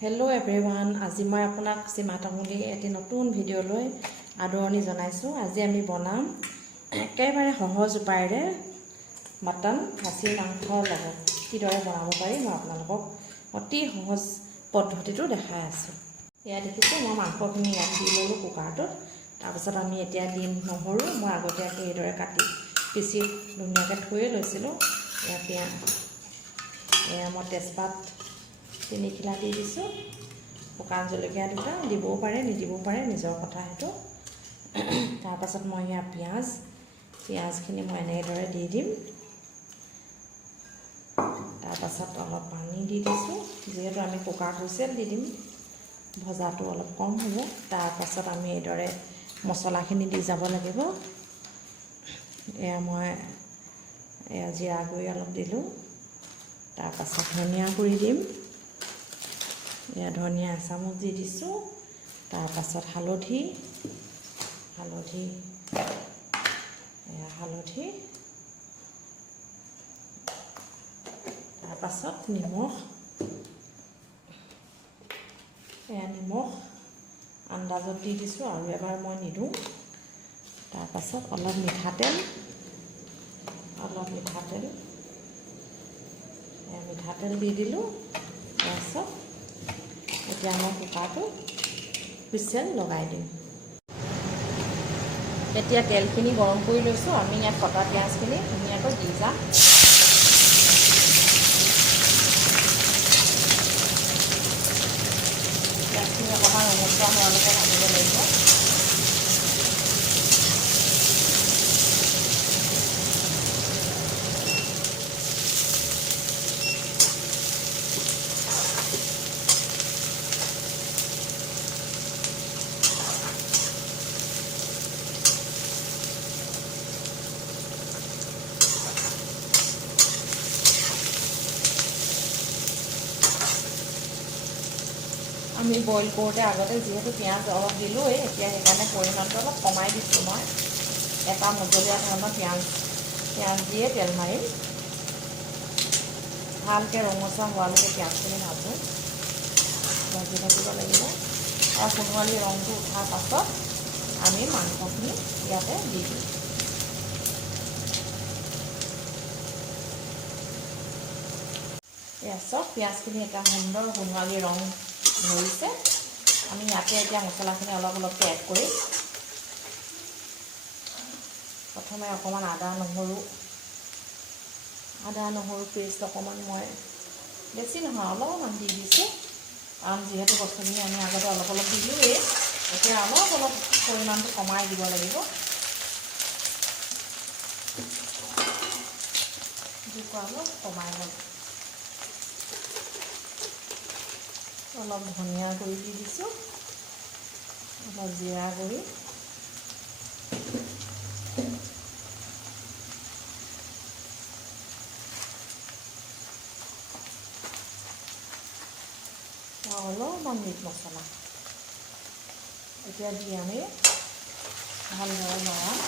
Hello' everyone, আজি মই আপোনাক সীমা তামুলী এটি নতুন ভিডিঅ'লৈ আদৰণি জনাইছোঁ। আজি আমি বনাম একেবাৰে সহজ উপায়েৰে মটন খাচী মাংসৰ লগত কিদৰে বনাব পাৰি মই আপোনালোকক অতি সহজ পদ্ধতিটো দেখাই আছোঁ। এয়া দেখিছোঁ মই মাংসখিনি ইয়াত দি ল'লোঁ কুকাৰটোত। তাৰপিছত আমি এতিয়া দিম নহৰু। মই আগতীয়াকৈ এইদৰে কাটি পিচি ধুনীয়াকৈ থৈয়ে লৈছিলোঁ। এয়া মই তেজপাত 3 খিলা দি দিছোঁ। শুকান জলকীয়া 2টা দিবও পাৰে নিদিবও পাৰে, নিজৰ কথা সেইটো। তাৰপাছত মই ইয়াত পিঁয়াজখিনি মই এনেদৰে দি দিম। তাৰপাছত অলপ পানী দি দিছোঁ, যিহেতু আমি কুকাৰত হুইচেল দি দিম, ভজাটো অলপ কম হ'ব। তাৰপাছত আমি এইদৰে মছলাখিনি দি যাব লাগিব। মই জিৰা গুড়ি অলপ দিলোঁ। তাৰপাছত ধনিয়া গুড়ি দিম। ধনিয়া এচামুচ দি দিছোঁ। তাৰপাছত হালধি তাৰপাছত নিমখ আন্দাজত দি দিছোঁ, আৰু এবাৰ মই নিদিওঁ। তাৰপাছত অলপ মিঠাতেল দি দিলোঁ। তাৰপাছত এতিয়া মই কুকাৰটো হুইচেল লগাই দিম। এতিয়া তেলখিনি গৰম কৰি লৈছোঁ। আমি ইয়াত কটা পিঁয়াজখিনি ধুনীয়াকৈ দি যাম। পিঁয়াজখিনি অকণমান ৰঙচুৱা হোৱালৈকে ভাজিব লাগিব। আমি বইল কৰোঁতে আগতে যিহেতু পিঁয়াজ অলপ দিলোঁৱেই, এতিয়া সেইকাৰণে পৰিমাণটো অলপ কমাই দিছোঁ। মই এটা মজলীয়া ধৰণৰ পিঁয়াজ দিয়ে তেল মাৰিম। ভালকৈ ৰঙচুৱা হোৱালৈকে পিঁয়াজখিনি ভাজি থাকিব লাগিব। আৰু সোণোৱালী ৰংটো উঠাৰ পাছত আমি মাংসখিনি ইয়াতে দি দিম। চব পিঁয়াজখিনি এটা সুন্দৰ সোণোৱালী ৰং ধৰিছে। আমি ইয়াতে এতিয়া মছলাখিনি অলপ অলপকৈ এড কৰিম। প্ৰথমে অকণমান আদা নহৰু পেষ্ট অকণমান, মই বেছি নহয় অলপমান দি দিছোঁ। কাৰণ যিহেতু বস্তুখিনি আমি আগতে অলপ অলপ দিলোঁৱেই, এতিয়া অলপ পৰিমাণটো কমাই দিব লাগিব। অলপ কমাই ল'ম। অলপ ধনিয়া গুড়ি দি দিছোঁ, অলপ জিৰা গুড়ি, অলপমান মিট মছলা। এতিয়া দি আমি ভালদৰে লৰাম।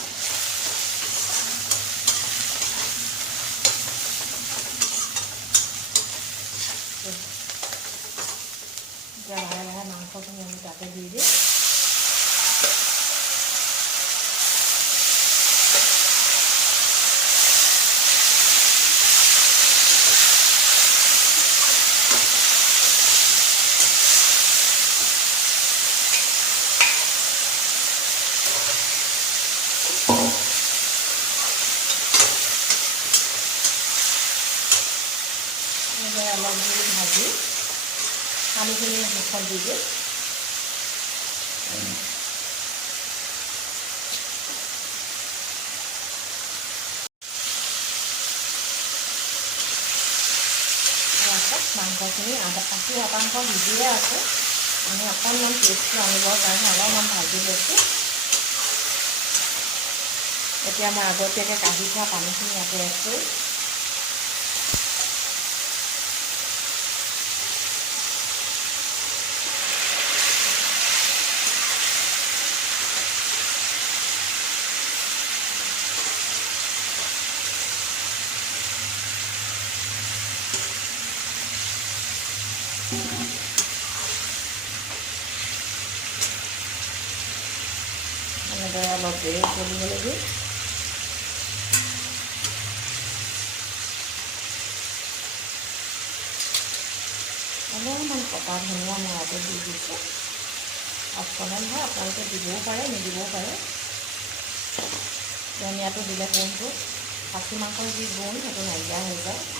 এতিয়া লাহে লাহে মাংসখিনি আমি তাতে দি দিম। অলপ দেৰি ভাজি পানীখিনি শেষত দি দিম। মাংসখিনি 80% ভিজিয়ে আছে। আমি অকণমান টেষ্টটো আনিবৰ কাৰণে অলপমান ভাজি লৈছোঁ। এতিয়া মই আগতীয়াকৈ কাঢ়ি থোৱা পানীখিনি ইয়াতে এড কৰি এনেদৰে অলপ দেৰি উতলিবলৈ দিম। অলপমান কটা ধনিয়া মই ইয়াতে দি দিছোঁ। অপচনেল হয়, আপোনালোকে দিবও পাৰে নিদিবও পাৰে। ধনিয়াটো দিলে গোন্ধটো খাচী মাংসৰ যি গোন্ধ সেইটো নাইকিয়া হৈ যায়।